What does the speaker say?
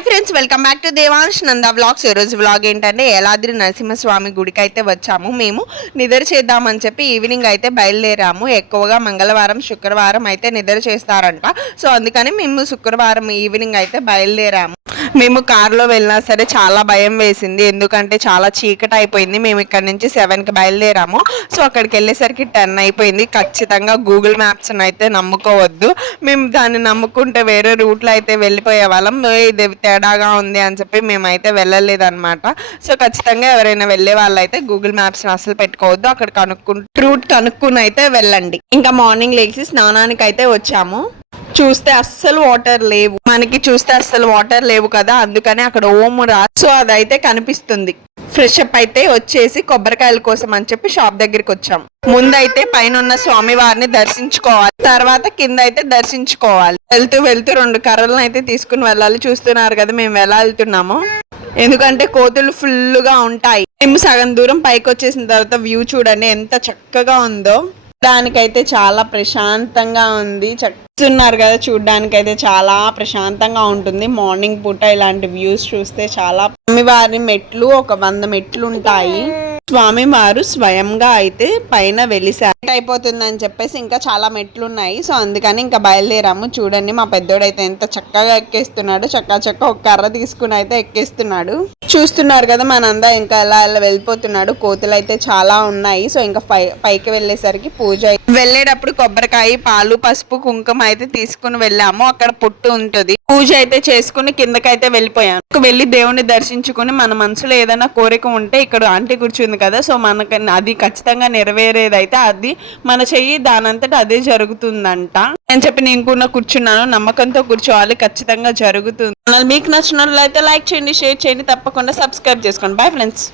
Hi friends, welcome back to Devansh Nanda vlogs. ఈరోజు vlog ఏంటంటే యాదాద్రి నరసింహస్వామి గుడికి అయితే వచ్చాము. మేము నిద్ర చేద్దామని చెప్పి ఈవినింగ్ అయితే బయలుదేరాము. ఎక్కువగా మంగళవారం శుక్రవారం అయితే నిద్ర చేస్తారంట. సో అందుకని మేము శుక్రవారం ఈవినింగ్ అయితే బయలుదేరాము. మేము కార్లో వెళ్ళినా సరే చాలా భయం వేసింది, ఎందుకంటే చాలా చీకటి అయిపోయింది. మేము ఇక్కడ నుంచి 7కి బయలుదేరాము. సో అక్కడికి వెళ్ళేసరికి 10 అయిపోయింది. ఖచ్చితంగా గూగుల్ మ్యాప్స్ అయితే నమ్ముకోవద్దు. మేము దాన్ని నమ్ముకుంటే వేరే రూట్లో అయితే వెళ్ళిపోయే వాళ్ళం. ఇది తేడాగా ఉంది అని చెప్పి మేమైతే వెళ్ళలేదన్నమాట. సో ఖచ్చితంగా ఎవరైనా వెళ్ళే వాళ్ళు అయితే గూగుల్ మ్యాప్స్ అసలు పెట్టుకోవద్దు. అక్కడ రూట్ కనుక్కుని అయితే వెళ్ళండి. ఇంకా మార్నింగ్ లేచి స్నానానికి అయితే వచ్చాము. చూస్తే అస్సలు వాటర్ లేవు, చూస్తే అస్సలు వాటర్ లేవు కదా, అందుకని అక్కడ ఓము రా. సో అదైతే కనిపిస్తుంది. ఫ్రెష్ అప్ అయితే వచ్చేసి కొబ్బరికాయల కోసం అని చెప్పి షాప్ దగ్గరికి వచ్చాం. ముందైతే పైన ఉన్న స్వామి వారిని దర్శించుకోవాలి, తర్వాత కింద అయితే దర్శించుకోవాలి. వెళ్తూ 2 కర్రలను అయితే తీసుకుని వెళ్ళాలి. చూస్తున్నారు కదా మేము ఎలా వెళ్తున్నాము, ఎందుకంటే కోతులు ఫుల్గా ఉంటాయి. మేము సగం దూరం పైకి వచ్చేసిన తర్వాత వ్యూ చూడండి ఎంత చక్కగా ఉందో. దానికైతే చాలా ప్రశాంతంగా ఉంది. చూస్తున్నారు కదా, చూడ్డానికైతే చాలా ప్రశాంతంగా ఉంటుంది. మార్నింగ్ పూట ఇలాంటి వ్యూస్ చూస్తే చాలా. స్వామివారి మెట్లు ఒక 100 మెట్లు ఉంటాయి. స్వామివారు స్వయంగా అయితే పైన వెలిసారు. అయిపోతుందని చెప్పేసి ఇంకా చాలా మెట్లు ఉన్నాయి. సో అందుకని ఇంకా బయలుదేరాము. చూడండి మా పెద్దోడైతే ఎంత చక్కగా ఎక్కేస్తున్నాడు. చక్క ఒక కర్ర తీసుకుని అయితే ఎక్కేస్తున్నాడు. చూస్తున్నారు కదా మనందా ఇంకా ఎలా వెళ్ళిపోతున్నాడు. కోతులు అయితే చాలా ఉన్నాయి. సో ఇంకా పైకి వెళ్ళేసరికి పూజ. వెళ్ళేటప్పుడు కొబ్బరికాయ, పాలు, పసుపు, కుంకుమ అయితే తీసుకుని వెళ్ళాము. అక్కడ పుట్టు ఉంటుంది. పూజ అయితే చేసుకుని కిందకైతే వెళ్ళిపోయాను. వెళ్ళి దేవుణ్ణి దర్శించుకుని మన మనసులో ఏదైనా కోరిక ఉంటే ఇక్కడ ఆంటీ కూర్చుంది కదా, సో మనకి అది ఖచ్చితంగా నెరవేరేదైతే అది మన చెయ్యి దానంతటా అదే జరుగుతుందంట అని చెప్పి నేను కూడా కూర్చున్నాను. నమ్మకంతో కూర్చోవాలి, ఖచ్చితంగా జరుగుతుంది. మీకు నచ్చినట్లయితే లైక్ చేయండి, షేర్ చేయండి, తప్పకుండా సబ్స్క్రైబ్ చేసుకోండి. Bye friends.